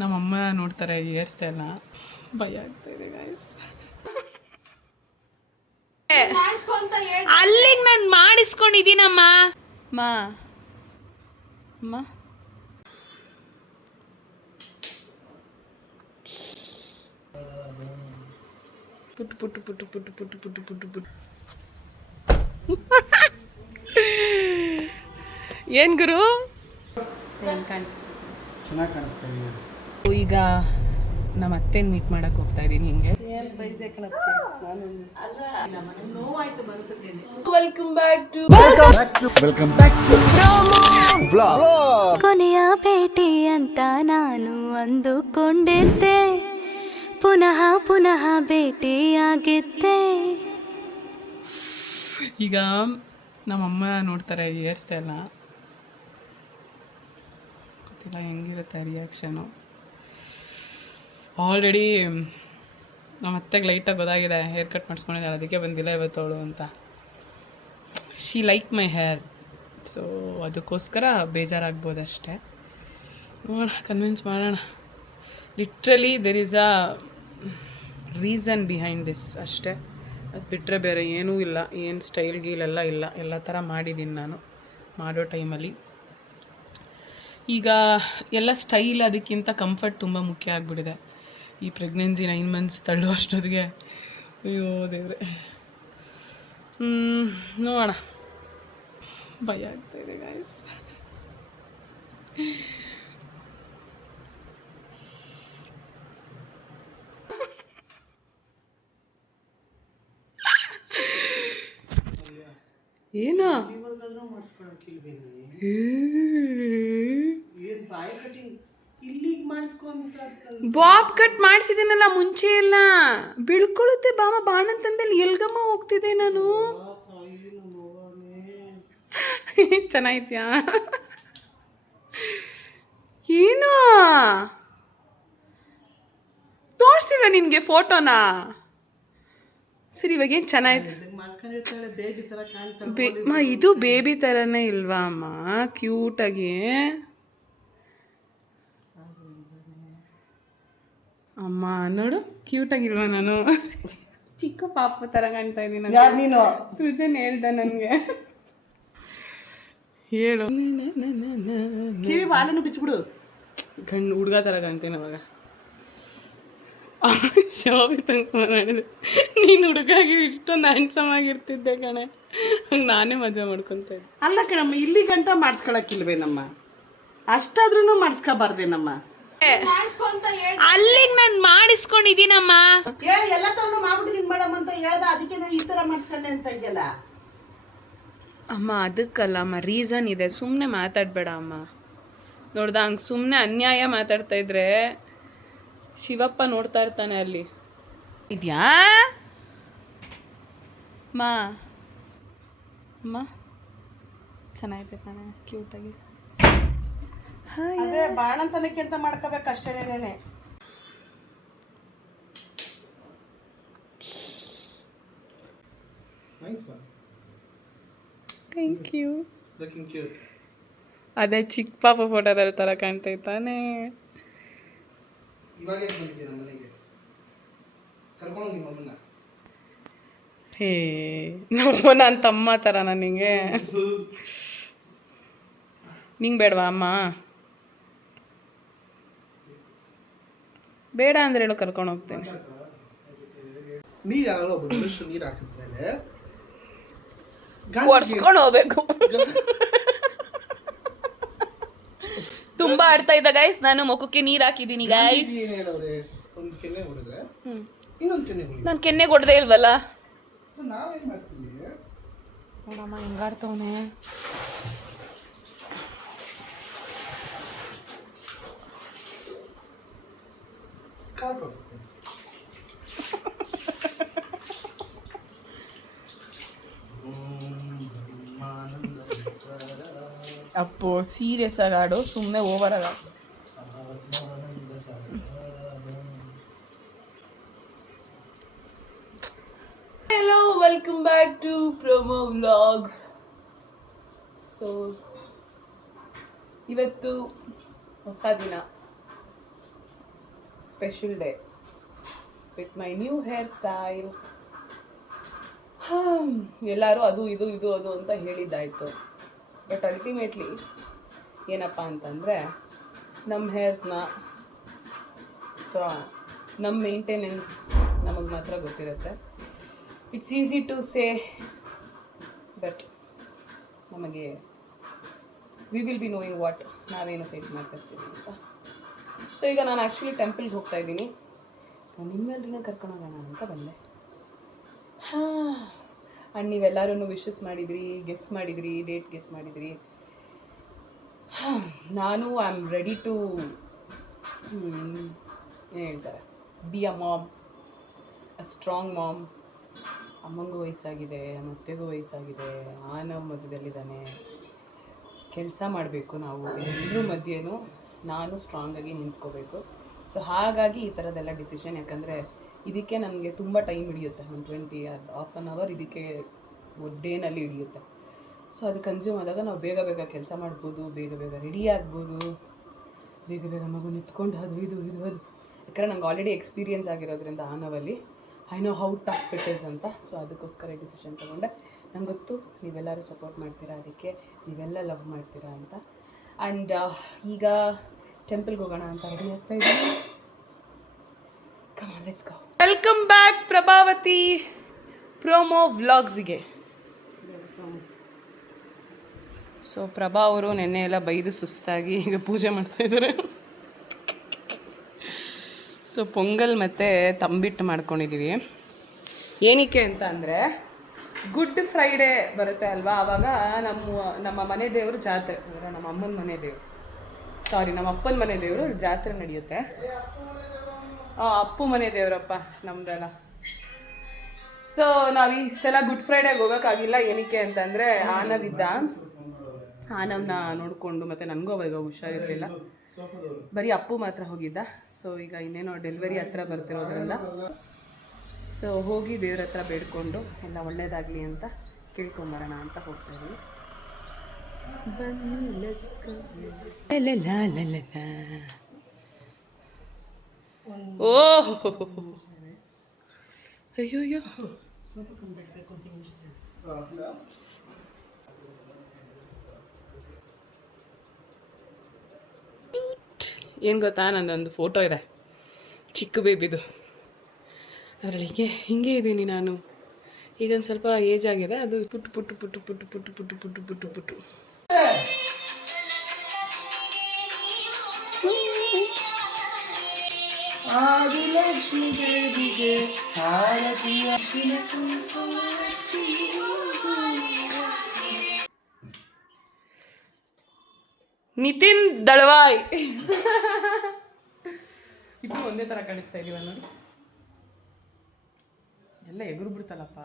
ನಮ್ಮಮ್ಮ ನೋಡ್ತಾರೆ ಈ ಹೇರ್ ಸ್ಟೈಲ್ನ. ಭಯ ಆಗ್ತಾ ಇದೆ ಗೈಸ್. ಅಲ್ಲಿಗೆ ನಾನು ಮಾಡಿಸ್ಕೊಂಡಿದ್ದೀನಮ್ಮ. ಮಾ ಅಮ್ಮ ಪುಟ್ಟು ಪುಟ್ಟು ಪುಟ್ಟು ಪುಟ್ಟು ಪುಟ್ಟು ಪುಟ್ಟು ಪುಟ್ಟು ಪುಟ್ಟು. ಏನು ಗುರು ಚೆನ್ನಾಗಿ ಕಾಣಿಸ್ತಾ ಇದೆ. ಈಗ ನಮ್ಮ ಅತ್ತೆನ ಮೀಟ್ ಮಾಡಕ್ಕೆ ಹೋಗ್ತಾ ಇದ್ದೀನಿ. ಹಿಂಗೆ ವೆಲ್ಕಮ್ ಬ್ಯಾಕ್ ಟು ಕೊನೆಯ ಭೇಟಿ ಅಂತ ನಾನು ಅಂದುಕೊಂಡಿದ್ದೆ, ಪುನಃ ಪುನಃ ಭೇಟಿಯಾಗಿದ್ದೆ. ಈಗ ನಮ್ಮಮ್ಮ ನೋಡ್ತಾರೆ ಈ ಹೇರ್ ಸ್ಟೈಲ್ನ. ಗೊತ್ತಿಲ್ಲ ಹೆಂಗಿರುತ್ತೆ ರಿಯಾಕ್ಷನು. ಆಲ್ರೆಡಿ ನಮ್ಮ ಅತ್ತೆಗೆ ಲೈಟಾಗಿ ಗೊತ್ತಾಗಿದೆ ಹೇರ್ ಕಟ್ ಮಾಡಿಸ್ಕೊಂಡಿದ್ದಾರೆ, ಅದಕ್ಕೆ ಬಂದಿಲ್ಲ ಇವತ್ತವಳು ಅಂತ. She like my hair, so ಅದಕ್ಕೋಸ್ಕರ ಬೇಜಾರಾಗ್ಬೋದು ಅಷ್ಟೇ. ನೋಡೋಣ, ಕನ್ವಿನ್ಸ್ ಮಾಡೋಣ. Literally there is a reason behind this ಅಷ್ಟೇ. ಅದು ಬಿಟ್ಟರೆ ಬೇರೆ ಏನೂ ಇಲ್ಲ. ಏನು ಸ್ಟೈಲ್ ಗೀಲೆಲ್ಲ ಇಲ್ಲ, ಎಲ್ಲ ಥರ ಮಾಡಿದ್ದೀನಿ ನಾನು ಮಾಡೋ ಟೈಮಲ್ಲಿ. ಈಗ ಎಲ್ಲ ಸ್ಟೈಲ್ ಅದಕ್ಕಿಂತ ಕಂಫರ್ಟ್ ತುಂಬ ಮುಖ್ಯ ಆಗಿಬಿಟ್ಟಿದೆ. ಈ ಪ್ರೆಗ್ನೆನ್ಸಿ 9 months ತಳ್ಳುವ ಅಷ್ಟೊತ್ತಿಗೆ ಅಯ್ಯೋ ದೇವ್ರೆ. ನೋಡೋಣ, ಭಯ ಆಗ್ತಾಯಿದೆ ಗೈಸ್. ಏನೋ ಬಾಬ್ ಕಟ್ ಮಾಡಿಸಿದ್ದೀನಲ್ಲ ಮುಂಚೆ ಎಲ್ಲ. ಬೀಳ್ಕೊಳ್ಳುತ್ತೆ ಬಾಮ ಬಾಣಂತಂದಲ್ಲಿ ಎಲ್ಗಮ್ಮ ಹೋಗ್ತಿದ್ದೆ ನಾನು. ಚೆನ್ನಾಗಿತ್ಯಾ? ಏನೋ ತೋರಿಸ್ತಿಲ್ಲ ನಿನಗೆ ಫೋಟೋನಾ? ಸರಿ, ಇವಾಗ ಏನು ಚೆನ್ನಾಗಿದೆ. ಇದು ಬೇಬಿ ಥರನೇ ಇಲ್ವಾ ಅಮ್ಮ? ಕ್ಯೂಟಾಗಿ ಅಮ್ಮ ನೋಡು, ಕ್ಯೂಟಾಗಿಲ್ವಾ ನಾನು? ಚಿಕ್ಕ ಪಾಪ ಥರ ಕಾಣ್ತಾ ಇದ್ದೀನಿ. ನೀನು ಸೃಜನ್ ಹೇಳ್ದ ನನಗೆ. ಹೇಳು. ಕಿವಿ ಬಾಲನ್ನು ಬಿಚ್ಚಿಬಿಡು. ಗಂಡು ಹುಡುಗ ಥರ ಕಾಣ್ತೀನಿ ಅವಾಗ. ಶೋಭಿ ತನಕ ಮಾಡಿದೆ. ನೀನು ಹುಡುಗಾಗಿ ಇಷ್ಟೊಂದು ಹ್ಯಾಂಡ್ಸಮ್ ಆಗಿರ್ತಿದ್ದೆ ಕಣೆ. ಹಂಗೆ ನಾನೇ ಮದುವೆ ಮಾಡ್ಕೊತ ಇದ್ದೆ. ಅಲ್ಲ ಕಣಮ್ಮ, ಇಲ್ಲಿ ಗಂಟ ಮಾಡಿಸ್ಕೊಳಕ್ಕಿಲ್ವೇನಮ್ಮ? ಅಷ್ಟಾದ್ರೂ ಮಾಡಿಸ್ಕೋಬಾರ್ದೇನಮ್ಮ? ಅಲ್ಲಿಗೆ ನಾನು ಮಾಡಿಸ್ಕೊಂಡಿದ್ದೀನಮ್ಮ. ಎಲ್ಲ ತರನು ಮಾಡ್ಬಿಟ್ಟಿದ್ದೀನಿ ಮೇಡಮ್ ಅಂತ ಹೇಳ್ದ, ಅದಕ್ಕೆ ನಾನು ಈ ಥರ ಮಾಡಿಸ್ಕೊಂಡೆ ಅಂತ ಇದೆಯಲ್ಲ ಅಮ್ಮ. ಅದಕ್ಕಲ್ಲ ಅಮ್ಮ, ರೀಸನ್ ಇದೆ. ಸುಮ್ಮನೆ ಮಾತಾಡಬೇಡ ಅಮ್ಮ. ನೋಡ್ದ, ಹಂಗೆ ಸುಮ್ಮನೆ ಅನ್ಯಾಯ ಮಾತಾಡ್ತಾ ಇದ್ರೆ ಶಿವಪ್ಪ ನೋಡ್ತಾ ಇರ್ತಾನೆ ಅಲ್ಲಿ. ಇದೆಯಾ ಮಾ? ಅಮ್ಮ ಚೆನ್ನಾಗಿದೆ ಕಣೆ, ಕ್ಯೂಟಾಗಿ. ಅದೇ ಬಾಣಂತನಕ್ಕೆ ಅಂತ ಮಾಡ್ಕೋಬೇಕಷ್ಟೇನೇನೆ. Thank you. ಅದೇ ಚಿಕ್ಕ ಪಾಪ ಫೋಟೋದಲ್ಲಿ ಥರ ಕಾಣ್ತಾ ಇತ್ತಾನೆ. ಹೇ ನಮ್ಮ ನನ್ನ ತಮ್ಮ ಥರ ನನಗೆ. ನಿಂಗೆ ಬೇಡವಾ ಅಮ್ಮ? ಬೇಡ ಅಂದ್ರೆ ಹೇಳೋ, ಕರ್ಕೊಂಡು ಹೋಗ್ತೇನೆ. ಒರ್ಸ್ಕೊಂಡು ಹೋಗ್ಬೇಕು. ತುಂಬಾ ಆಡ್ತಾ ಇದ್ದ ಗೈಸ್. ನಾನು ಮುಖಕ್ಕೆ ನೀರು ಹಾಕಿದ್ದೀನಿ ಗೈಸ್. ನಾನು ಕೆನ್ನೆ ಕೊಡದೆ ಇಲ್ವಲ್ಲ. ನೋಡಮ್ಮ ಹೆಂಗಾಡ್ತವನೆ. ಅಪ್ಪೋ ಸೀರಿಯಸ್ ಆಗಿ ಆಡು, ಸುಮ್ಮನೆ ಓವರ್ ಆಗ. Hello, welcome back to promo vlogs. So ಇವತ್ತು ಹೊಸ ದಿನ. Special day with my new hair style. ಎಲ್ಲರೂ ಅದು ಅಂತ ಹೇಳಿದ್ದಾಯಿತು. ಬಟ್ ಅಲ್ಟಿಮೇಟ್ಲಿ ಏನಪ್ಪ ಅಂತಂದರೆ ನಮ್ಮ ಹೇರ್ಸ್ನ ಅಥವಾ ನಮ್ಮ ಮೇಂಟೆನೆನ್ಸ್ ನಮಗೆ ಮಾತ್ರ ಗೊತ್ತಿರುತ್ತೆ. It's easy to say but ನಮಗೆ we will be knowing what ನಾವೇನು ಫೇಸ್ ಮಾಡ್ತಾಯಿರ್ತೀವಿ ಅಂತ. ಸೊ ಈಗ ನಾನು ಆ್ಯಕ್ಚುಲಿ ಟೆಂಪಲ್ಗೆ ಹೋಗ್ತಾ ಇದ್ದೀನಿ. ಸೊ ನಿಮ್ಮೆಲ್ಲರನ್ನ ಕರ್ಕೊಂಡೋಗೋಣ ಅಂತ ಬಂದೆ. ಆ್ಯಂಡ್ ನೀವೆಲ್ಲರೂ ವಿಶಸ್ ಮಾಡಿದ್ರಿ, ಗೆಸ್ ಮಾಡಿದ್ರಿ, ಡೇಟ್ ಗೆಸ್ ಮಾಡಿದ್ರಿ. ನಾನು ಐ ಆಮ್ ರೆಡಿ ಟು ಏನು ಹೇಳ್ತಾರೆ, be a mom, a strong mom. ಅಮ್ಮಂಗೂ ವಯಸ್ಸಾಗಿದೆ, ಅತ್ತೆಗೂ ವಯಸ್ಸಾಗಿದೆ, ಆನವ್ ಮಧ್ಯದಲ್ಲಿದ್ದಾನೆ, ಕೆಲಸ ಮಾಡಬೇಕು. ನಾವು ಎಲ್ಲರ ಮಧ್ಯೆನೂ ನಾನು ಸ್ಟ್ರಾಂಗಾಗಿ ನಿಂತ್ಕೋಬೇಕು. ಸೊ ಹಾಗಾಗಿ ಈ ಥರದ್ದೆಲ್ಲ ಡಿಸಿಷನ್. ಯಾಕಂದರೆ ಇದಕ್ಕೆ ನನಗೆ ತುಂಬ ಟೈಮ್ ಹಿಡಿಯುತ್ತೆ, ಒಂದು 20 ಹಾಫ್ ಆನ್ ಅವರ್ ಇದಕ್ಕೆ ಡೇನಲ್ಲಿ ಹಿಡಿಯುತ್ತೆ. ಸೊ ಅದು ಕನ್ಸ್ಯೂಮ್ ಆದಾಗ ನಾವು ಬೇಗ ಬೇಗ ಕೆಲಸ ಮಾಡ್ಬೋದು, ಬೇಗ ಬೇಗ ರೆಡಿ ಆಗ್ಬೋದು, ಬೇಗ ಬೇಗ ಮಗು ನಿಂತ್ಕೊಂಡು ಅದು ಯಾಕಂದರೆ ನಂಗೆ ಆಲ್ರೆಡಿ ಎಕ್ಸ್ಪೀರಿಯನ್ಸ್ ಆಗಿರೋದ್ರಿಂದ ಆನವಲ್ಲಿ I know how tough it is ಅಂತ. ಸೊ ಅದಕ್ಕೋಸ್ಕರ ಈ ಡಿಸಿಷನ್ ತೊಗೊಂಡೆ. ನಂಗೆ ಗೊತ್ತು ನೀವೆಲ್ಲರೂ ಸಪೋರ್ಟ್ ಮಾಡ್ತೀರಾ, ಅದಕ್ಕೆ ನೀವೆಲ್ಲ ಲವ್ ಮಾಡ್ತೀರಾ ಅಂತ. ಆ್ಯಂಡ್ ಈಗ ಟೆಂಪಲ್ಗೆ ಹೋಗೋಣ ಅಂತ ರೆಡಿ ಆಗ್ತಾ ಇದ್ದೀನಿ. Come on, let's go. Welcome back Prabhavati promo ವ್ಲಾಗ್ಸ್ಗೆ. ಸೊ ಪ್ರಭಾ ಅವರು ನೆನ್ನೆ ಎಲ್ಲ ಬೈದು ಸುಸ್ತಾಗಿ ಈಗ ಪೂಜೆ ಮಾಡ್ತಾಯಿದ್ದಾರೆ. ಸೊ ಪೊಂಗಲ್ ಮತ್ತು ತಂಬಿಟ್ಟು ಮಾಡ್ಕೊಂಡಿದ್ದೀವಿ. ಏನಕ್ಕೆ ಅಂತ ಅಂದರೆ ಗುಡ್ ಫ್ರೈಡೇ ಬರುತ್ತೆ ಅಲ್ವಾ, ಆವಾಗ ನಮ್ಮ ಮನೆ ದೇವರು ಜಾತ್ರೆ, ಅಂದರೆ ನಮ್ಮ ಅಮ್ಮನ ಮನೆ ದೇವರು, ನಮ್ಮ ಅಪ್ಪನ ಮನೆ ದೇವರು ಜಾತ್ರೆ ನಡೆಯುತ್ತೆ. ಅಪ್ಪು ಮನೆ ದೇವರಪ್ಪ ನಮ್ದೆಲ್ಲ. ಸೊ ನಾವು ಈ ಸಲ ಗುಡ್ ಫ್ರೈಡೇಗೆ ಹೋಗೋಕ್ಕಾಗಿಲ್ಲ. ಏನಕ್ಕೆ ಅಂತಂದರೆ ಆನವ್ನ ನೋಡಿಕೊಂಡು, ಮತ್ತು ನನಗೂ ಅವಾಗ ಹುಷಾರಿರಲಿಲ್ಲ, ಬರೀ ಅಪ್ಪು ಮಾತ್ರ ಹೋಗಿದ್ದ. ಸೊ ಈಗ ಇನ್ನೇನೋ ಡೆಲಿವರಿ ಹತ್ರ ಬರ್ತಿರೋದ್ರಿಂದ ಸೊ ಹೋಗಿ ದೇವ್ರ ಹತ್ರ ಬೇಡ್ಕೊಂಡು ಎಲ್ಲ ಒಳ್ಳೇದಾಗಲಿ ಅಂತ ಕೇಳ್ಕೊಂಬರೋಣ ಅಂತ ಹೋಗ್ತಾಯಿದ್ವಿ. ಓಹ್ ಅಯ್ಯೋ ಏನು ಗೊತ್ತಾ, ನಂದೊಂದು ಫೋಟೋ ಇದೆ ಚಿಕ್ಕ ಬೇಬಿದು. ಅದರಲ್ಲಿ ಹಿಂಗೆ ಇದ್ದೀನಿ ನಾನು. ಈಗೊಂದು ಸ್ವಲ್ಪ ಏಜ್ ಆಗಿದೆ, ಅದು ಪುಟ್ಟು ಪುಟ್ಟು ಪುಟ್ಟು ಪುಟ್ಟು ಪುಟ್ಟು ಪುಟ್ಟು ಪುಟ್ಟು ಪುಟ್ಟು ಪುಟ್ಟು. ಆದಿಲಕ್ಷ್ಮಿ ದೇವಿಗೆ ಆರತಿಯ ನಿತಿನ್ ದಳವಾಯ್. ಇದು ಒಂದೇ ಥರ ಕಾಣಿಸ್ತಾ ಇದೀವ ನೋಡಿ, ಎಲ್ಲ ಎಗುರು ಬಿಡ್ತಲ್ಲಪ್ಪ.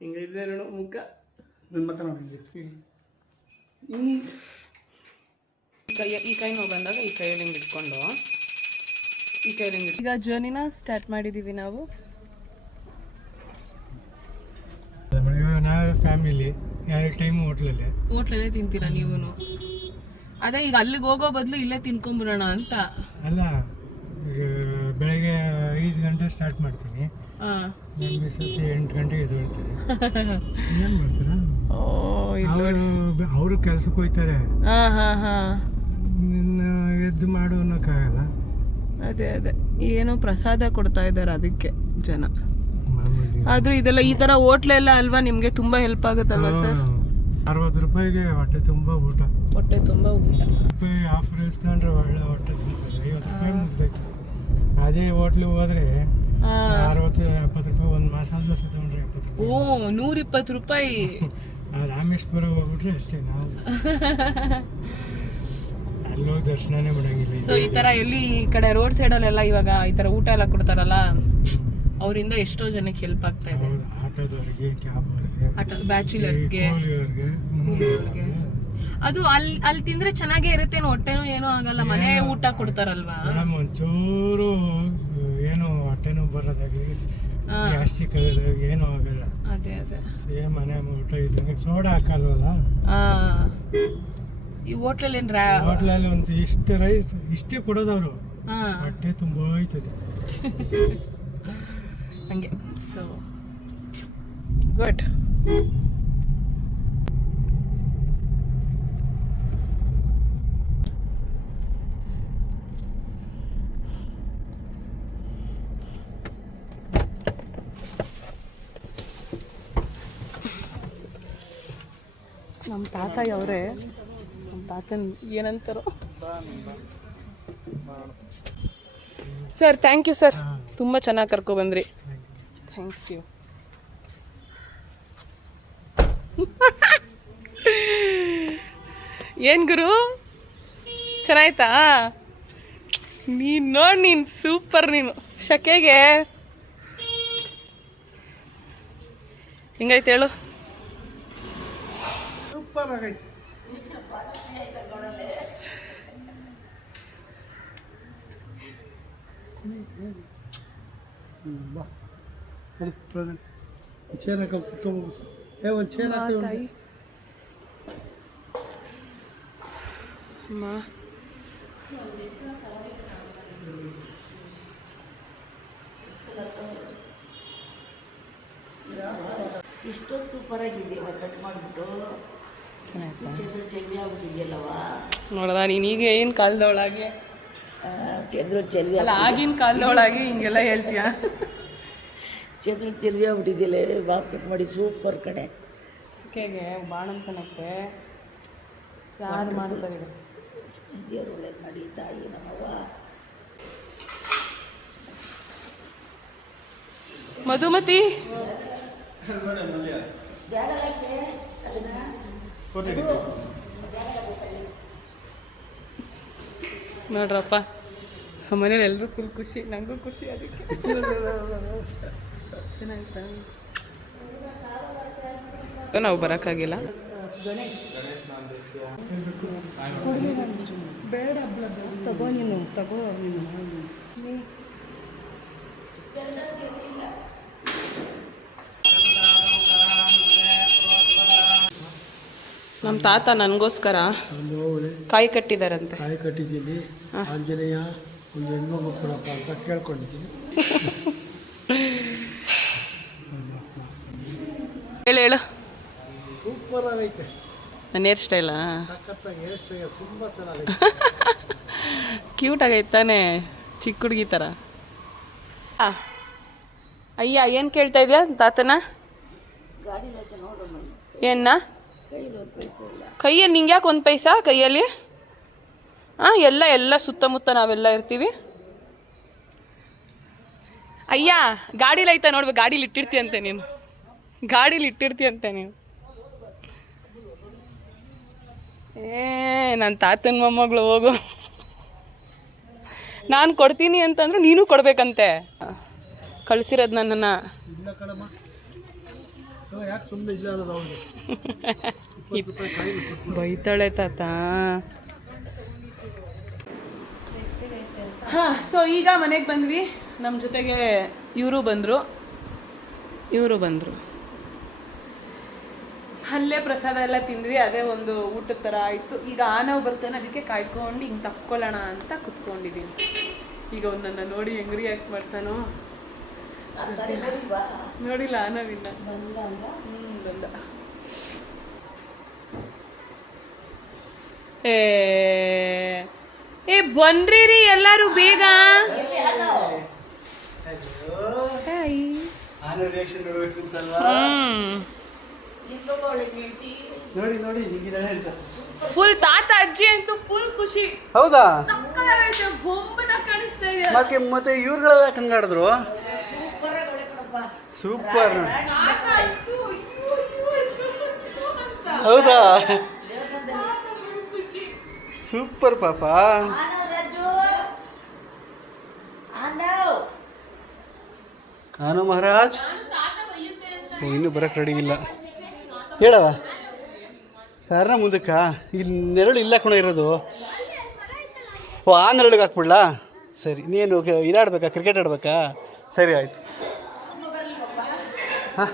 ಹಿಂಗಿದೆ ನೋಡು ಮುಖ. ನನ್ನ ಮಕ್ಕ ನೋಡಿ ಈ ಕೈ ನೋವು ಬಂದಾಗ ಈ ಕೈಯಲ್ಲಿ ಹಿಂಗೆ ಇಟ್ಕೊಂಡು ಈ ಕೈಯಲ್ಲಿ ಹಿಂಗೆ ಈಗ ಜರ್ನಿನ ಸ್ಟಾರ್ಟ್ ಮಾಡಿದ್ದೀವಿ ನಾವು. ನಾವೇ ಫ್ಯಾಮಿಲಿ ಟೈಮ್ ಹೋಟ್ಲಲ್ಲೇ ತಿಂತೀರಾ ನೀವು? ಅದೇ ಈಗ ಅಲ್ಲಿಗೆ ಹೋಗೋ ಬದಲು ಇಲ್ಲೇ ತಿನ್ಕೊಂಬಿಡೋಣ ಅಂತ. ಅಲ್ಲ, ಈಗ ಬೆಳಗ್ಗೆ 5 ಗಂಟೆ ಸ್ಟಾರ್ಟ್ ಮಾಡ್ತೀನಿ, ನಮ್ಮ ಮಿಸ್ಸಸ್ 8 ಗಂಟೆಗೆ ಎದ್ದೇಳ್ತಾರೆ. ಏನು ಮಾಡ್ತೀರಾ? ಅವರು ಕೆಲ್ಸಕ್ಕೆ ಹೋಗ್ತಾರೆ, ಎದ್ದು ಮಾಡು ಅನ್ನೋಕ್ಕಾಗಲ್ಲ. ಅದೇ ಏನೋ ಪ್ರಸಾದ ಕೊಡ್ತಾ ಇದ್ದಾರೆ ಅದಕ್ಕೆ ಜನ. ಆದ್ರೂ ಇದೆಲ್ಲ ಈ ತರ ಹೋಟ್ಲೆಲ್ಲ ಅಲ್ವಾ, ನಿಮ್ಗೆ ತುಂಬಾ ಹೆಲ್ಪ್ ಆಗುತ್ತಲ್ವಾ ಸರ್? 60 ರೂಪಾಯಿಗೆ ಹೊಟ್ಟೆ ತುಂಬಾ ಊಟ. ರೂಪಾಯಿ ಹಾಫ್ ರೈಸ್ ತಗೊಂಡ್ರೆ ಒಳ್ಳೆ ಹೊಟ್ಟೆ ತುಂಬ್ತದೆ. 50 ರೂಪಾಯಿ ಮುಗ್ದೈತೆ. ಅದೇ ಹೋಟ್ಲಿಗೆ ಹೋದ್ರೆ 60-70 ರೂಪಾಯಿ. ಒಂದು ಮಸಾಲೆ ದೋಸೆ ತಗೊಂಡ್ರೆ 70 ರೂಪಾಯಿ. 120 ರೂಪಾಯಿ. ರಾಮೇಶ್ವರ ಹೋಗ್ಬಿಟ್ರೆ ಅಷ್ಟೇ, ನಾವು ಅಲ್ಲೋಗಿ ದರ್ಶನನೇ ಮಾಡಂಗಿಲ್ಲ. ಸೊ ಈ ತರ ಎಲ್ಲಿ ಈ ಕಡೆ ರೋಡ್ ಸೈಡಲ್ಲೆಲ್ಲ ಇವಾಗ ಈ ತರ ಊಟ ಎಲ್ಲ ಕೊಡ್ತಾರಲ್ಲ, ಅವರಿಂದ ಎಷ್ಟೋ ಜನಕ್ಕೆ ಹೆಲ್ಪ್ ಆಗ್ತಾ ಇದೆ. ಆಟೋದವ್ರಿಗೆ, ಕ್ಯಾಬ್ ಅವ್ರಿಗೆ, ಬ್ಯಾಚುಲರ್ಸ್ಗೆ, ಅದು ಅಲ್ಲಿ ತಿಂದ್ರೆ ಚೆನ್ನಾಗೇ ಇರುತ್ತೆ, ಹೊಟ್ಟೆನೂ ಏನೂ ಆಗಲ್ಲ. ಮನೆ ಊಟ ಕೊಡ್ತಾರಲ್ವಾ, ಒಂಚೂರು ಏನು ಹೊಟ್ಟೆನೂ ಬರೋದಾಗಲಿ, ಗ್ಯಾಸ್ಟ್ರಿಕ್ ಏನೂ ಆಗಲ್ಲ. ಅದೇ ಸೇಮ್ ಮನೆ ಊಟ ಇದ್ದಂಗೆ. ಸೋಡಾ ಹಾಕಲ್ವಲ್ಲ, ಈ ಹೋಟ್ಲಲ್ಲಿ ಏನು ಹೋಟ್ಲಲ್ಲಿ ಒಂದು ಇಷ್ಟು ರೈಸ್ ಇಷ್ಟೇ ಕೊಡೋದವರು, ಹಾಂ ಹೊಟ್ಟೆ ತುಂಬ ಹೋಯ್ತದೆ. ಹಂಗೆ. So good. ನಮ್ಮ ತಾತ ಅವರೇ, ನಮ್ಮ ತಾತನ ಏನಂತಾರೋ. ಸರ್ ಥ್ಯಾಂಕ್ ಯು ಸರ್, ತುಂಬ ಚೆನ್ನಾಗಿ ಕರ್ಕೊಬಂದ್ರಿ. Thank you. ಏನು ಗುರು ಚೆನ್ನಾಯ್ತಾ? ನೀನು ನೋಡಿ, ನೀನು ಸೂಪರ್. ನೀನು ಶಕೆಗೆ ಹಿಂಗೈತೆ ಹೇಳು. ಸೂಪರ್ ಆಗೈತೆ. ಬಾ ಚೇರ್ ಹಾಕೊಂಡು ಕುತ್ಕೊಬೋದು. ಒಂದು ಚೇರ್ ಹಾಕಿ ತಾಯಿ ಅಮ್ಮ. ಇಷ್ಟೊಂದು ಸೂಪರ್ ಆಗಿದೆಯವ, ಕಟ್ ಮಾಡಿಬಿಟ್ಟು ಚೆನ್ನಾಯ್ತಾ? ಚೆಲ್ವಿ ಆಗ್ಬಿಟ್ಟಿದೆಯಲ್ಲವ. ನೋಡದ ನೀನು ಈಗ ಏನು ಕಾಲದೊಳಗೆ ಚೆಲ್ವಿ ಅಲ್ಲ, ಆಗಿನ ಕಾಲದೊಳಗೆ ಹಿಂಗೆಲ್ಲ ಹೇಳ್ತೀಯ? ಚೆಲ್ವಿ ಆಗ್ಬಿಟ್ಟಿದೆಯಲ್ಲ, ಬಾತ್ ಕಟ್ ಮಾಡಿ ಸೂಪರ್ ಕಡೆ. ಸುಕ್ಕೆಗೆ ಬಾಣಂತನಕ್ಕೆ ಯಾರು ಮಾಡ್ತಾರೆ? ದೇವ್ರು ಒಳ್ಳೇದು ಮಾಡಿ ತಾಯಿ ನಮ್ಮವ್ವ. ಮಧುಮತಿ ನೋಡ್ರಪ್ಪ, ಮನೇಲಿ ಎಲ್ಲರೂ ಫುಲ್ ಖುಷಿ, ನನಗೂ ಖುಷಿ. ಅದಕ್ಕೆ ಚೆನ್ನಾಗಿತ್ತಾ? ನಾವು ಬರೋಕ್ಕಾಗಿಲ್ಲ. ಬೇಡ ತಗೋ ನೀನು, ತಗೋ ನೀನು. ನಮ್ಮ ತಾತ ನನಗೋಸ್ಕರ ಕಾಯಿ ಕಟ್ಟಿದಾರಂತೆ. ಕಾಯಿ ಕಟ್ಟಿದ್ದೀನಿ. ಆಂಜನೇಯ ಒಂದು ಹೆಣ್ಮಗು ಕೊಡಪ್ಪ ಅಂತ ಕೇಳ್ಕೊಂಡಿದ್ದೀನಿ. ಹೇಳು. ಸೂಪರ್ ಆಗೈತೆ. ನನ್ನ ಹೇರ್ ಸ್ಟೈಲಾ? ಸಖತ್ತಾಗಿ ಹೇರ್ ಸ್ಟೈಲ್ ತುಂಬ ಚೆನ್ನಾಗೈತೆ. ಕ್ಯೂಟ್ ಆಗೈತೆ ತಾನೇ, ಚಿಕ್ಕ ಹುಡುಗಿ ಥರ. ಅಯ್ಯ ಏನು ಕೇಳ್ತಾ ಇದೆಯಾ ತಾತನ? ಏನ ಕೈಯಲ್ಲಿ? ನಿಂಗೆ ಯಾಕೆ ಒಂದು ಪೈಸಾ ಕೈಯಲ್ಲಿ? ಹಾಂ, ಎಲ್ಲ ಸುತ್ತಮುತ್ತ ನಾವೆಲ್ಲ ಇರ್ತೀವಿ. ಅಯ್ಯ ಗಾಡೀಲಿ ಐತಾ ನೋಡ್ಬೇಕು, ಗಾಡೀಲಿ ಇಟ್ಟಿರ್ತೀಯಂತೆ ನೀನು, ಗಾಡೀಲಿ ಇಟ್ಟಿರ್ತೀಯಂತೆ ನೀನು. ನನ್ನ ತಾತನ ಮೊಮ್ಮಗಳು ಹೋಗು. ನಾನು ಕೊಡ್ತೀನಿ ಅಂತಂದ್ರೆ ನೀನು ಕೊಡ್ಬೇಕಂತೆ. ಕಳಿಸಿರೋದು ನನ್ನನ್ನು. ಇಲ್ಲ ಕಣಮ್ಮ, ಯಾಕೆ ಸುಮ್ಮನೆ ಇಲ್ಲ ಅನ್ನೋದು ಅವ್ರಿಗೆ. ಬೈತಾಳೆ ತಾತ. ಹಾಂ, ಸೊ ಈಗ ಮನೆಗೆ ಬಂದ್ವಿ. ನಮ್ಮ ಜೊತೆಗೆ ಇವರು ಬಂದರು. ಅಲ್ಲೇ ಪ್ರಸಾದ ಎಲ್ಲ ತಿಂದ್ವಿ. ಅದೇ ಒಂದು ಊಟದ ಥರ ಆಯಿತು. ಈಗ ಆನವ್ ಬರ್ತಾನೆ, ಅದಕ್ಕೆ ಕಾಯ್ಕೊಂಡು ಹಿಂಗೆ ತಕ್ಕೊಳ್ಳೋಣ ಅಂತ ಕುತ್ಕೊಂಡಿದ್ದೀನಿ. ಈಗ ಅವನನ್ನು ನೋಡಿ ಹೆಂಗೆ ರಿಯಾಕ್ಟ್ ಮಾಡ್ತಾನೋ ನೋಡಿಲ್ಲ. ಆನವಿಲ್ಲ, ಬಂದ. ಏ ಬನ್ರಿ ಎಲ್ಲರೂ ಬೇಗ. ಫುಲ್ ತಾತ ಅಜ್ಜಿ ಅಂತೂ ಫುಲ್ ಖುಷಿ. ಹೌದಾ? ಬೊಂಬನ ಕಾಣಿಸ್ತಾ ಇದೆ. ಮತ್ತೆ ಇವ್ರುಗಳೆಲ್ಲ ಕಂಗಾಡಿದ್ರು. ಸೂಪರ್. ಹೌದಾ? ಸೂಪರ್ ಪಾಪ. ಆನೋ ಮಹಾರಾಜ್ ಇನ್ನೂ ಬರಕ್ಕೆ ರೆಡಿ ಇಲ್ಲ. ಹೇಳವ ಕಾರಣ ಮುಂದಕ್ಕ ಇಲ್ಲಿ ನೆರಳು ಇಲ್ಲ ಕಣ ಇರೋದು. ಓ, ಆ ನೆರಳಿಗೆ ಹಾಕ್ಬಿಡ್ಲಾ? ಸರಿ, ನೀನು ಇದಾಡ್ಬೇಕಾ, ಕ್ರಿಕೆಟ್ ಆಡ್ಬೇಕಾ? ಸರಿ ಆಯಿತು. ಹಾಂ,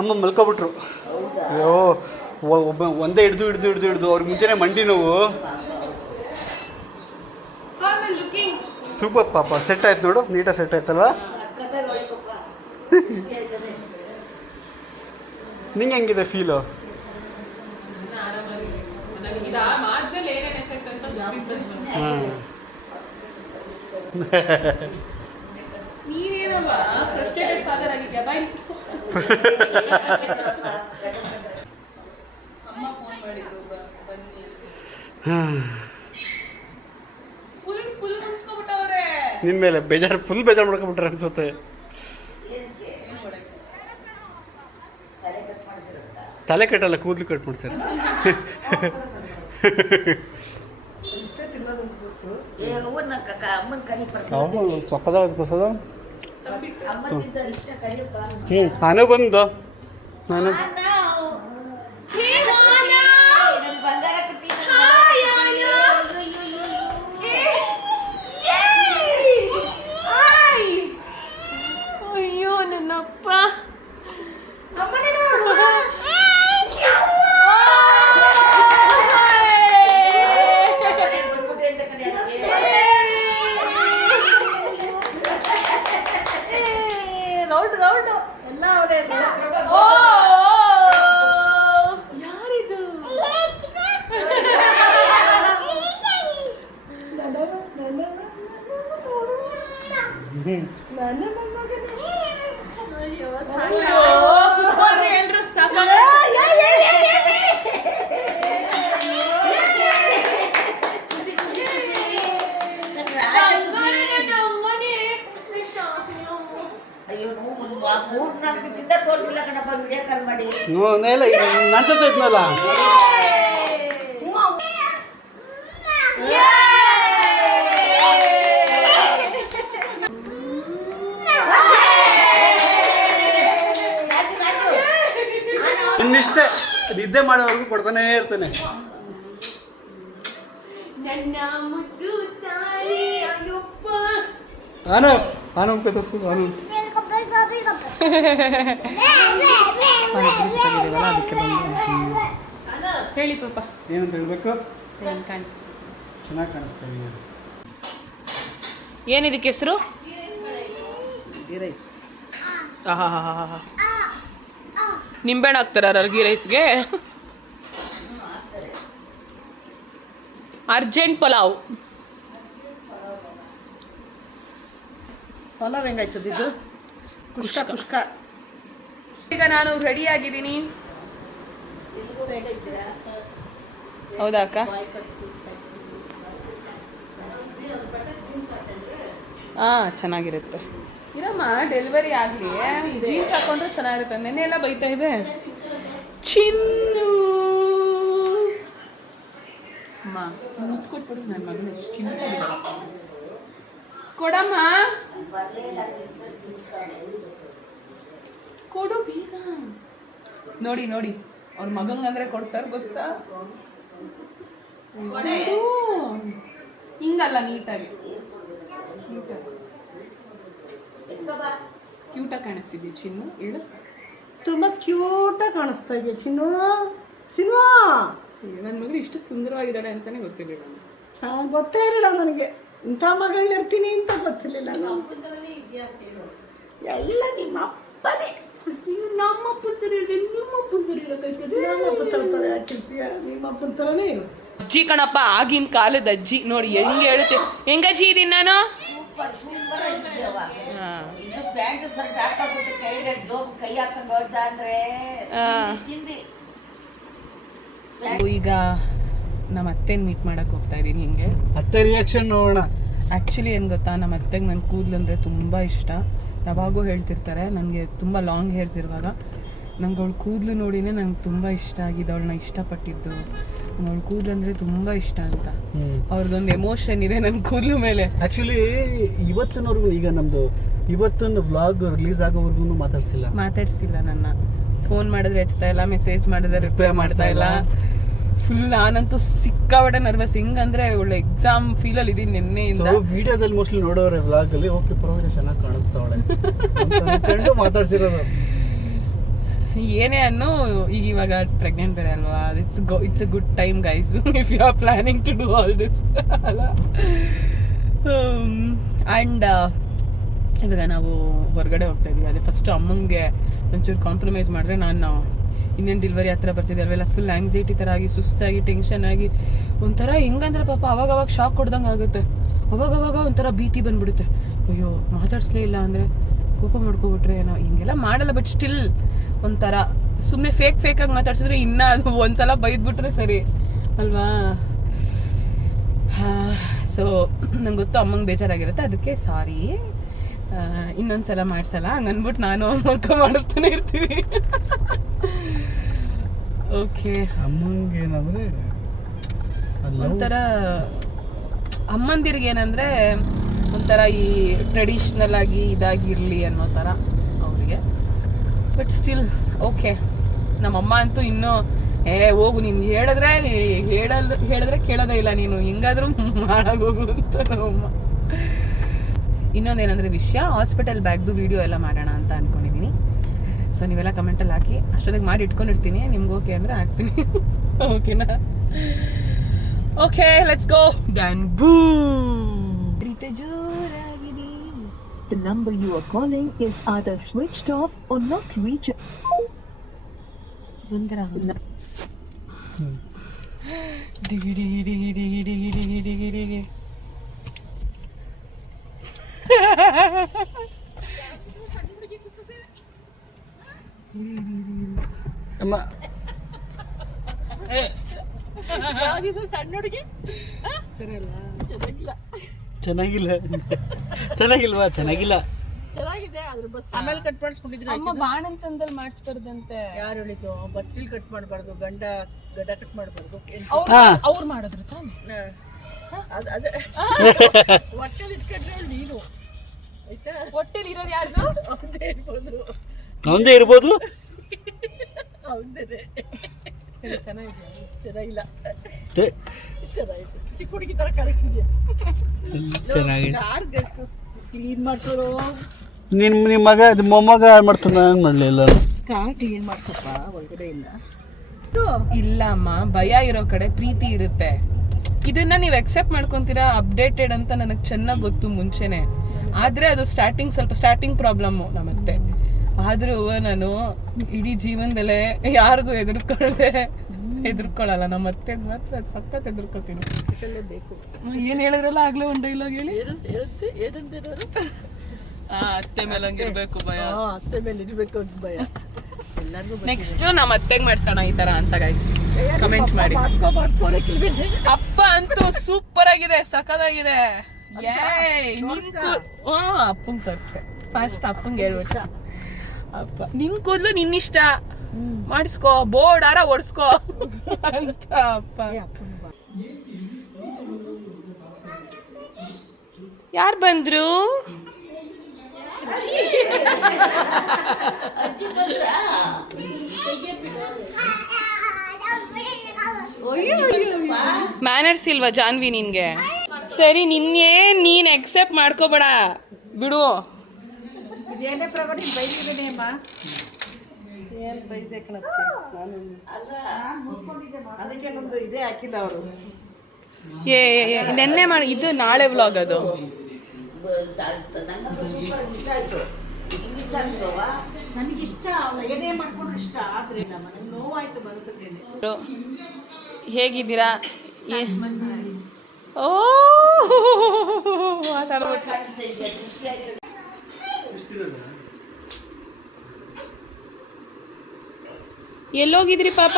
ಅಮ್ಮ ಮಲ್ಕೊಬಿಟ್ರು. ಅಯ್ಯೋ ಒಂದೇ ಹಿಡ್ದು ಅವ್ರಿಗೆ ಮುಂಚೆನೇ ಮಂಡಿ ನೋವು. ಸೂಪರ್ ಪಾಪ, ಸೆಟ್ ಆಯ್ತು ನೋಡು, ನೀಟಾಗಿ ಸೆಟ್ ಆಯ್ತಲ್ವಾ? ನಿಂಗೆ ಹೆಂಗಿದೆ ಫೀಲು? ಹಾಂ ನೀನೇನಮ್ಮ ಫ್ರಸ್ಟ್ರೇಟೆಡ್ ಫಾದರ್ ಆಗಿದ್ಯಾ? ಬಾಯ್. ಅಮ್ಮ ಫೋನ್ ಮಾಡಿದ್ರು ಬನ್ನಿ. ಫುಲ್ ಮುನ್ಸ್ಕೊಬಿಟ್ಟವ್ರೆ ನಿನ್ನ ಮೇಲೆ ಫುಲ್ ಬೇಜಾರು ಮಾಡ್ಕೊಂಬಿಟ್ರೆ ಅನ್ಸುತ್ತೆ. ತಲೆ ಕಟ್ಟಲ್ಲ, ಕೂದಲು ಕಟ್ ಮಾಡ್ತಾರೆ. ಸಪ್ಪದ ಬಸದ ನಾನು ಬಂದು ನಾನು ಅಯ್ಯೋ ನನ್ನಪ್ಪ. ರೌಂಡ್ ಎಲ್ಲ ಅವರೇ. ಯಾರಿದು? ಕುತ್ಕೊಳ್ರಿ ಎಲ್ರು, ಸಾಕು. ಅಯ್ಯೋ, 3-4 ದಿವಸದಿಂದ ತೋರಿಸಿಲ್ಲ ಕಣಪ್ಪ, ವಿಡಿಯೋ ಕಾಲ್ ಮಾಡಿ. ನನ್ನ ಜೊತೆ ಇದ್ನಲ್ಲ. ಇನ್ನಿಷ್ಟೇ ನಿದ್ದೆ ಮಾಡೋವರೆಗೂ ಕೊಡ್ತಾನೇ ಇರ್ತಾನೆ. ನನ್ನ ಮುದ್ದು ತಾಯಿ. ಅಯ್ಯಪ್ಪ. ಆನವ್ ತೋರಿಸು. ಅದಕ್ಕೆ ಹೇಳಿ ಪಾಪ, ಏನಂತ ಹೇಳ್ಬೇಕು? ಏನು ಕಾಣಿಸ್ತು? ಚೆನ್ನಾಗಿ ಕಾಣಿಸ್ತಾ ಇದೆಯಾ? ಏನಿದಕ್ಕೆ ಹೆಸರು? ನಿಂಬೆಹಣ್ಣು ಹಾಕ್ತಾರ ಗೀ ರೈಸ್ಗೆ? ಅರ್ಜೆಂಟ್ ಪಲಾವ್. ಪಲಾವ್ ಹೆಂಗಾಯ್ತದ ಇದು? ಕುಷ್ಕ. ಈಗ ನಾನು ರೆಡಿ ಆಗಿದ್ದೀನಿ. ಹೌದಾ ಅಕ್ಕ? ಹಾಂ, ಚೆನ್ನಾಗಿರುತ್ತೆ. ಇರಮ್ಮ, ಡೆಲಿವರಿ ಆಗಲಿ, ಜೀನ್ಸ್ ಹಾಕೊಂಡ್ರೆ ಚೆನ್ನಾಗಿರುತ್ತೆ. ನೆನ್ನೆ ಎಲ್ಲ ಬೈತಾ ಇದೆ. ಚಿನ್ನು ಅಮ್ಮ ಮುತ್ಕೊಟ್ಬಿಡು, ನನ್ನ ಮಗನ ಕೊಡಮ್ಮ, ಕೊಡು ಬೇಗ. ನೋಡಿ ಅವ್ರ ಮಗಂಗಂದ್ರೆ ಕೊಡ್ತಾರೆ ಗೊತ್ತಾ? ಹಿಂಗಲ್ಲ, ನೀಟಾಗಿ ಕ್ಯೂಟಾಗಿ ಕಾಣಿಸ್ತಿದ್ವಿ. ಚಿನ್ನು ಹೇಳು. ತುಂಬಾ ಕ್ಯೂಟಾಗಿ ಕಾಣಿಸ್ತಾ ಇದೆ ಚಿನ್ನು. ನನ್ನ ಮಗಳು ಇಷ್ಟು ಸುಂದರವಾಗಿದ್ದಾಳೆ ಅಂತಾನೆ ಗೊತ್ತಿರಲಿಲ್ಲ. ಚೆನ್ನಾಗಿ ಗೊತ್ತೇ ಇರಲಿಲ್ಲ ನನಗೆ, ಇಂಥ ಮಗಳನ್ನ ಇರ್ತೀನಿ ಅಂತ ಗೊತ್ತಿರಲಿಲ್ಲ. ಎಲ್ಲ ನಿಮ್ಮ ಅಪ್ಪನೇ. ನಮ್ಮ ಅಪ್ಪನ ಥರ ಇರಲಿ, ನಿಮ್ಮ ಅಪ್ಪನ ಥರ ಇರೋಕ್ಕಾಯ್ತದೆ. ನಮ್ಮ ಅಪ್ಪನ ಥರ ಯಾಕಿರ್ತೀಯ? ನಿಮ್ಮ ಅಪ್ಪನ ಥರನೇ ಇರು. ಅಜ್ಜಿ ಕಣಪ್ಪ, ಆಗಿನ ಕಾಲದ ಅಜ್ಜಿ. ನೋಡಿ ಹೆಂಗೆ ಹೇಳುತ್ತೆ. ಹೆಂಗಜ್ಜಿ ಇದೀನಿ ನಾನು? ಇದು ಪ್ಯಾಂಟ್ ಶರ್ಟ್ ಹಾಕೊಂಡ್ಬಿಟ್ಟು ಕೈಗೆ ಜೋಬ್ ಕೈ ಹಾಕೊಂಡು ಹೊಡ್ದ ಅಂದ್ರೆ ಚಿಂದಿ. ಈಗ ನಮ್ಮ ಅತ್ತೆನ ಮೀಟ್ ಮಾಡಕ್ಕೆ ಹೋಗ್ತಾ ಇದ್ದೀನಿ. ಹಿಂಗೆ ಅತ್ತೆ ರಿಯಾಕ್ಷನ್ ನೋಡೋಣ. ಆ್ಯಕ್ಚುಲಿ ಏನು ಗೊತ್ತಾ, ನಮ್ಮ ಅತ್ತೆಗೆ ನನ್ನ ಕೂದಲು ಅಂದರೆ ತುಂಬ ಇಷ್ಟ. ಯಾವಾಗೂ ಹೇಳ್ತಿರ್ತಾರೆ, ನನಗೆ ತುಂಬ ಲಾಂಗ್ ಹೇರ್ಸ್ ಇರುವಾಗ ನಂಗೆ ಅವಳು ಕೂದಲು ನೋಡಿನೇ ನಂಗೆ ತುಂಬ ಇಷ್ಟ ಆಗಿದೆ. ಅವಳನ್ನ ಇಷ್ಟಪಟ್ಟಿದ್ದು ಅವಳು ಕೂದಲು ಅಂದರೆ ತುಂಬ ಇಷ್ಟ ಅಂತ. ಅವ್ರಿಗೊಂದು ಎಮೋಷನ್ ಇದೆ ನನ್ನ ಕೂದಲು ಮೇಲೆ. ಆ್ಯಕ್ಚುಲಿ ಇವತ್ತಿನವರೆಗೂ, ಈಗ ನಮ್ಮದು ಇವತ್ತಿನ ವ್ಲಾಗ್ ರಿಲೀಸ್ ಆಗೋವರೆಗೂ ಮಾತಾಡ್ಸಿಲ್ಲ ನನ್ನ. ಫೋನ್ ಮಾಡಿದ್ರೆ ಎತ್ತಾ ಇಲ್ಲ, ಮೆಸೇಜ್ ಮಾಡಿದ್ರೆ ರಿಪ್ಲೈ ಮಾಡ್ತಾ ಇಲ್ಲ. ಫುಲ್ ನಾನಂತೂ ಸಿಕ್ಕಾಪಟ್ಟೆ ನರ್ವಸ್. ಹಿಂಗಂದ್ರೆ ಒಳ್ಳೆ ಎಕ್ಸಾಮ್ ಫೀಲಲ್ಲಿ ಇದೀನಿ ನಿನ್ನೆಯಿಂದ. ವಿಡಿಯೋದಲ್ಲಿ ಮೋಸ್ಟ್ಲಿ ನೋಡೋರೆ ವ್ಲಾಗಲ್ಲಿ, ಓಕೆ ಪರವಾಗಿಲ್ಲ ಚೆನ್ನಾಗಿ ಕಾಣಿಸ್ತಾವಳೆ ಅಂತ ಮಾತಾಡ್ಸಿರೋದು. ಏನೇ ಅನ್ನೋ ಈಗ ಇವಾಗ ಪ್ರೆಗ್ನೆಂಟ್ ಬೇರೆ ಅಲ್ವಾ, it's a good time guys if you are planning to do all this ಅಲ್ಲ. ಆ್ಯಂಡ್ ಇವಾಗ ನಾವು ಹೊರಗಡೆ ಹೋಗ್ತಾ ಇದ್ದೀವಿ. ಅದೇ ಫಸ್ಟು ಅಮ್ಮಂಗೆ ಒಂಚೂರು ಕಾಂಪ್ರಮೈಸ್ ಮಾಡಿದ್ರೆ ನಾನು ಇನ್ನೇನು ಡೆಲಿವರಿ ಹತ್ರ ಬರ್ತಿದ್ದೆ ಅಲ್ವೆಲ್ಲ ಫುಲ್ ಆ್ಯಂಗ್ಸೈಟಿ ಥರ ಆಗಿ ಸುಸ್ತಾಗಿ ಟೆನ್ಷನ್ ಆಗಿ ಒಂಥರ ಹೆಂಗಂದ್ರೆ ಪಾಪ ಅವಾಗ ಶಾಕ್ ಕೊಡ್ದಂಗೆ ಆಗುತ್ತೆ. ಅವಾಗ ಒಂಥರ ಭೀತಿ ಬಂದ್ಬಿಡುತ್ತೆ. ಅಯ್ಯೋ ಮಾತಾಡ್ಸ್ಲೇ ಇಲ್ಲ ಅಂದರೆ ಕೋಪ ಮಾಡ್ಕೊಬಿಟ್ರೆ ಏನೋ ಹಿಂಗೆಲ್ಲ ಮಾಡಲ್ಲ. ಬಟ್ ಸ್ಟಿಲ್ ಒಂಥರ ಸುಮ್ಮನೆ ಫೇಕಾಗಿ ಮಾತಾಡ್ಸಿದ್ರೆ ಇನ್ನೂ ಅದು ಒಂದ್ಸಲ ಬೈದ್ಬಿಟ್ರೆ ಸರಿ ಅಲ್ವಾ. ಸೊ ನಂಗೆ ಗೊತ್ತು ಅಮ್ಮಂಗೆ ಬೇಜಾರಾಗಿರುತ್ತೆ, ಅದಕ್ಕೆ ಸಾರಿ, ಇನ್ನೊಂದ್ಸಲ ಮಾಡ್ಸಲ್ಲ ಹಂಗನ್ಬಿಟ್ಟು ನಾನು ಮುಖ ಮಾಡಿಸ್ತಾನೆ ಇರ್ತೀವಿ. ಓಕೆ, ಅಮ್ಮಂಗೆ ಏನಂದರೆ ಒಂಥರ ಅಮ್ಮಂದಿರಿಗೆ ಏನಂದರೆ ಒಂಥರ ಈ ಟ್ರೆಡಿಷ್ನಲ್ ಆಗಿ ಇದಾಗಿರಲಿ ಅನ್ನೋ ಥರ ಅವರಿಗೆ. But still okay. ನಮ್ಮಮ್ಮ ಅಂತೂ ಇನ್ನೂ ಹೋಗು ನೀನು ಹೇಳಿದ್ರೆ ಕೇಳೋದೇ ಇಲ್ಲ, ನೀನು ಹೆಂಗಾದ್ರೂ ಮಾಡಾಗೋಗು ಅಂತ ನಮ್ಮಮ್ಮ. ಇನ್ನೊಂದೇನಂದರೆ ವಿಷಯ, ಹಾಸ್ಪಿಟಲ್ ಬ್ಯಾಗ್ದು ವಿಡಿಯೋ ಎಲ್ಲ ಮಾಡೋಣ ಅಂತ ಅಂದ್ಕೊಂಡಿದ್ದೀನಿ. ಸೊ ನೀವೆಲ್ಲ ಕಮೆಂಟಲ್ಲಿ ಹಾಕಿ, ಅಷ್ಟೊತ್ತಿಗೆ ಮಾಡಿ ಇಟ್ಕೊಂಡಿರ್ತೀನಿ. ನಿಮ್ಗೆ ಓಕೆ ಅಂದರೆ ಹಾಕ್ತೀನಿ. ಓಕೆನಾ? Okay, let's go. ಡ್ಯಾನ್ ಬೂ ರೀತಿ ಜೋರಾಗಿದೆ. The number you are calling is either switched off or not reachable. ಡಿಗಿ ಡಿಗಿ ಡಿಗಿ ಡಿಗಿ ಡಿಗಿ ಡಿಗಿ ಡಿಗಿ ಡಿಗಿ. ಅಮ್ಮ ಸಣ್ಣ ಹುಡುಗಿ ಚೆನ್ನಾಗಿಲ್ವಾ? ಚೆನ್ನಾಗಿಲ್ಲ. ಚೆನ್ನಾಗಿದೆ. ಅದ್ರ ಬಸ್ ಆಮೇಲೆ ಕಟ್ ಮಾಡಿಸ್ಕೊಂಡಿದ್ರೆ ಅಮ್ಮ ಬಾಣಂತಂದಲ್ಲಿ ಮಾಡಿಸ್ಬಾರ್ದಂತೆ. ಯಾರು ಹೇಳಿದ್ದು? ಬಸ್ಸಲ್ಲಿ ಕಟ್ ಮಾಡಬಾರ್ದು, ಗಡ್ಡ ಕಟ್ ಮಾಡಬಾರ್ದು. ಅವ್ರು ಮಾಡಿದ್ರು ತಾನೆ. ಅದೇ ಹೊಟ್ಟೆಲಿ ಇಟ್ಕೊಂಡ್ರೆ ನೀನು ಆಯ್ತಾ? ಹೊಟ್ಟೆಲಿ ಇರೋದು ಯಾರ್ದು? ಅವಂದೇ ಇರ್ಬೋದು. ಹೌದೇ ಚೆನ್ನಾಗಿಲ್ಲ. ಚೆನ್ನಾಗಿತ್ತು. ಚಿಕ್ಕ ಹುಡುಗಿ ತರ ಕಾಣಿಸ್ತಿದ್ಯಾ? ಚೆನ್ನಾಗಿದೆ. ಕ್ಲೀನ್ ಮಾಡ್ಸೋರು ನಿಮ್ಮ ಮಗ ಮೊಮ್ಮಗ ಮಾಡ್ತಾನೆ, ನಾನು ಮಾಡಲಿಲ್ಲ. ಕಾರ್ ಕ್ಲೀನ್ ಮಾಡ್ಸಪ್ಪ, ಒಳಗಡೆ ಇಲ್ಲ. ಇಲ್ಲ ಅಮ್ಮ, ಭಯ ಇರೋ ಕಡೆ ಪ್ರೀತಿ ಇರುತ್ತೆ. ಇದನ್ನ ನೀವು ಎಕ್ಸೆಪ್ಟ್ ಮಾಡ್ಕೊಂತೀರಾ ಅಪ್ಡೇಟೆಡ್ ಅಂತ ನನಗೆ ಚೆನ್ನಾಗಿ ಗೊತ್ತು ಮುಂಚೆನೆ. ಆದರೆ ಅದು ಸ್ವಲ್ಪ ಸ್ಟಾರ್ಟಿಂಗ್ ಪ್ರಾಬ್ಲಮ್ಮು ನಮ್ಮತ್ತೆ. ಆದರೂ ನಾನು ಇಡೀ ಜೀವನದಲ್ಲೇ ಯಾರಿಗೂ ಹೆದರ್ಕೊಳ್ಳಲ್ಲ. ನಮ್ಮ ಅತ್ತೆಗೆ ಮಾತ್ರ ಸಖತ್ ಹೆದರ್ಕೊತೀನಿ. ಬೇಕು. ಏನು ಹೇಳಿದ್ರಲ್ಲ ಆಗ್ಲೇ ಒಂದು ಡೈಲಾಗ್ ಹೇಳಿ. ಏನಂತಿರೋದು? ಅತ್ತೆ ಮೇಲೆ ಹಂಗಿರ್ಬೇಕು ಭಯ, ಅತ್ತೆ ಮೇಲೆ ಇರ್ಬೇಕು ಅಂತ ಭಯ. ನೆಕ್ಸ್ಟ್ ನಮ್ಮ ಅತ್ತೆಗೆ ಮಾಡ್ಸೋಣ ಈ ತರ ಅಂತ ಗೈಸ್ ಕಮೆಂಟ್ ಮಾಡಿ. ಅಪ್ಪ ಅಂತೂ ಸೂಪರ್ ಆಗಿದೆ, ಸಖತ್ತಾಗಿದೆ. ಅಪ್ಪಂಗೆ ತೋರಿಸ್ತೆ ಫಸ್ಟ್. ಅಪ್ಪಂಗೆ ಹೇಳ್ಬಿಟ್ಟ, ಅಪ್ಪ ನಿನ್ ಕೂದಲು ನಿನ್ನಿಷ್ಟ, ಮಾಡಿಸ್ಕೋ, ಬೋರ್ಡಾರ ಓಡಿಸ್ಕೋ ಅಂತ ಅಪ್ಪ. ಯಾರು ಬಂದ್ರು? ಮ್ಯಾನರ್ಸ್ ಇಲ್ವಾ ಜಾನ್ವಿ ನಿನ್ಗೆ? ಸರಿ, ನೀನ್ ಎಕ್ಸೆಪ್ಟ್ ಮಾಡ್ಕೋಬೇಡ ಬಿಡು. ಇದೇನೇ ಪ್ರಭಾ ನೀನು ಬೈದಿದ್ದೇನೆ ಅಮ್ಮ? ಏನು ಬೈದೆ ಕಣಕ್ಕೆ? ಅಲ್ಲ, ಅದಕ್ಕೆ ನಮ್ದು ಇದೇ ಹಾಕಿಲ್ಲ ಅವರು. ನೆನ್ನೆ ಮಾಡಿ, ಇದು ನಾಳೆ ವ್ಲಾಗ್ ಅದು. ಇಷ್ಟ ಆಯ್ತು. ನನಗಿಷ್ಟ, ಅವಳ ಏನೇ ಮಾಡ್ಕೊಂಡ್ರೆ ಇಷ್ಟ. ಆದ್ರೆ ನನಗೆ ನೋವಾಯ್ತು ಮನಸ್ಸಿಗೆ. ಹೇಗಿದ್ದೀರಾ? ಓ ಮಾತಾಡ್ಬಿಟ್ಟ. ಎಲ್ಲೋಗಿದ್ರಿ ಪಾಪ?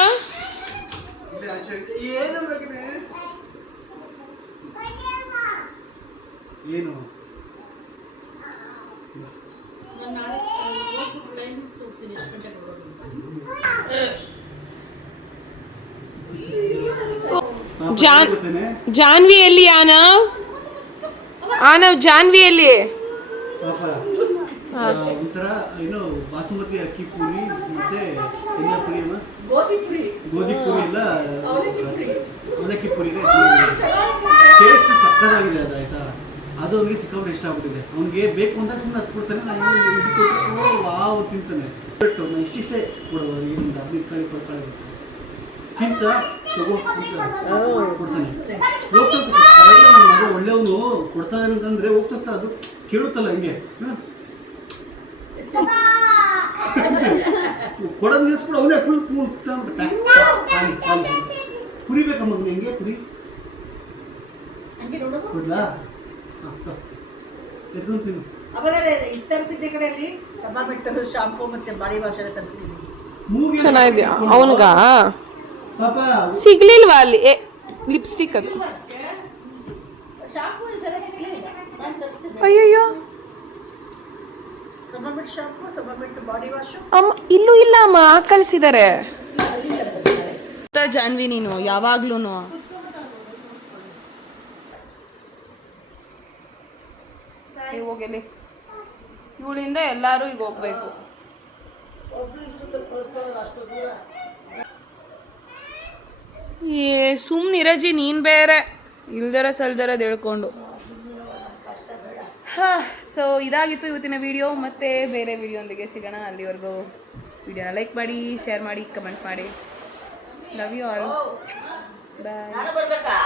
ಏನು ಜಾನ್ವಿಯಲ್ಲಿ ಆನವ್ ಜಾನ್ವಿಯಲ್ಲಿ ಒಂಥರ ಏನು ಬಾಸುಮತಿ ಅಕ್ಕಿ ಪೂರಿ ಮತ್ತೆ ಎಲ್ಲ ಪುರಿ, ಗೋಧಿ ಪೂರಿ ಎಲ್ಲ ಅವಲಕ್ಕಿ ಪೂರಿ ಟೇಸ್ಟ್ ಸಕ್ಕತ್ತಾಗಿದೆ. ಅದಾಯ್ತಾ? ಅದು ಅವ್ನಿಗೆ ಸಿಕ್ಕಾಪಟ್ಟೆ ಇಷ್ಟ ಆಗ್ಬಿಟ್ಟಿದೆ. ಅವ್ನಿಗೆ ಬೇಕು ಅಂತ ಸುಮ್ಮನೆ ಹತ್ಬಿಡ್ತಾನೆ. ನಾನು ವಾವ್ ತಿಂತಾನೆ. ಇಷ್ಟಿಷ್ಟೇ ಕೊಡೋದು ಒಂದು 15 ಕೊಡ್ತಾರೆ ಚಿಂತ ತಗೋ ಕೊಡ್ತಾನೆ ಹೋಗ್ತಾ ಒಳ್ಳೆಯವನು ಕೊಡ್ತಾನೆ ಅಂತಂದರೆ ಹೋಗ್ತಾ ಅದು ಕೇಳುತ್ತಲ್ಲ ಹಿಂಗೆ ಕೊಡೋದು ನಿಲ್ಲಿಸ್ಬಿಡು ಅವನೇ ಫುಲ್ ಕುರಿಬೇಕಮ್ಮ ಹೆಂಗೆ ಕುರಿ ಕೊಡ್ಲಾ ಎತ್ಕೊಂಡು ತಿನ್ನು ಅವಾಗ ಇದು ತರಿಸಿದ್ದೆ ಕಡೆಯಲ್ಲಿ ಸಭಾ ಮೆಟ್ಟು ಶಾಂಪೂ ಮತ್ತೆ ಬಾಡಿ ವಾಶ್ ಎಲ್ಲ ತರಿಸಿದ್ದೀನಿ. ಚೆನ್ನಾಗಿದೆಯಾ ಅವನಿಗ ಪಾಪ ಸಿಗ್ಲಿಲ್ವಾ ಅಲ್ಲಿ ಲಿಪ್ಸ್ಟಿಕ್ ಅದು ಶಾಂಪೂ ಈ ಥರ ಸಿಗ್ಲಿಲ್ಲ, ನಾನು ತರಿಸಿದ್ದೆ. ಅಯ್ಯಯ್ಯೋ ಸಭಾ ಮೆಟ್ಟು ಶಾಂಪೂ, ಸಭಾ ಮೆಟ್ಟು ಬಾಡಿ ವಾಶು. ಅಮ್ಮ ಇಲ್ಲೂ ಇಲ್ಲ ಅಮ್ಮ ಕಳಿಸಿದ್ದಾರೆ ಜಾನ್ವಿ ನೀನು ಯಾವಾಗ್ಲೂ ಹೋಗಲಿ ಇವಳಿಂದ ಎಲ್ಲರೂ ಈಗ ಹೋಗ್ಬೇಕು. ಸುಮ್ಮನಿರಜಿ ನೀನು ಬೇರೆ ಇಲ್ದರ ಸಲ್ದರದು ಹೇಳ್ಕೊಂಡು. ಹಾಂ, ಸೊ ಇದಾಗಿತ್ತು ಇವತ್ತಿನ ವಿಡಿಯೋ. ಮತ್ತೆ ಬೇರೆ ವಿಡಿಯೋ ಸಿಗೋಣ. ಅಲ್ಲಿವರೆಗೂ ವಿಡಿಯೋನ ಲೈಕ್ ಮಾಡಿ, ಶೇರ್ ಮಾಡಿ, ಕಮೆಂಟ್ ಮಾಡಿ. Love you all. ಬಾಯ್. ನಾನು ಬರ್ಬೇಕಾ?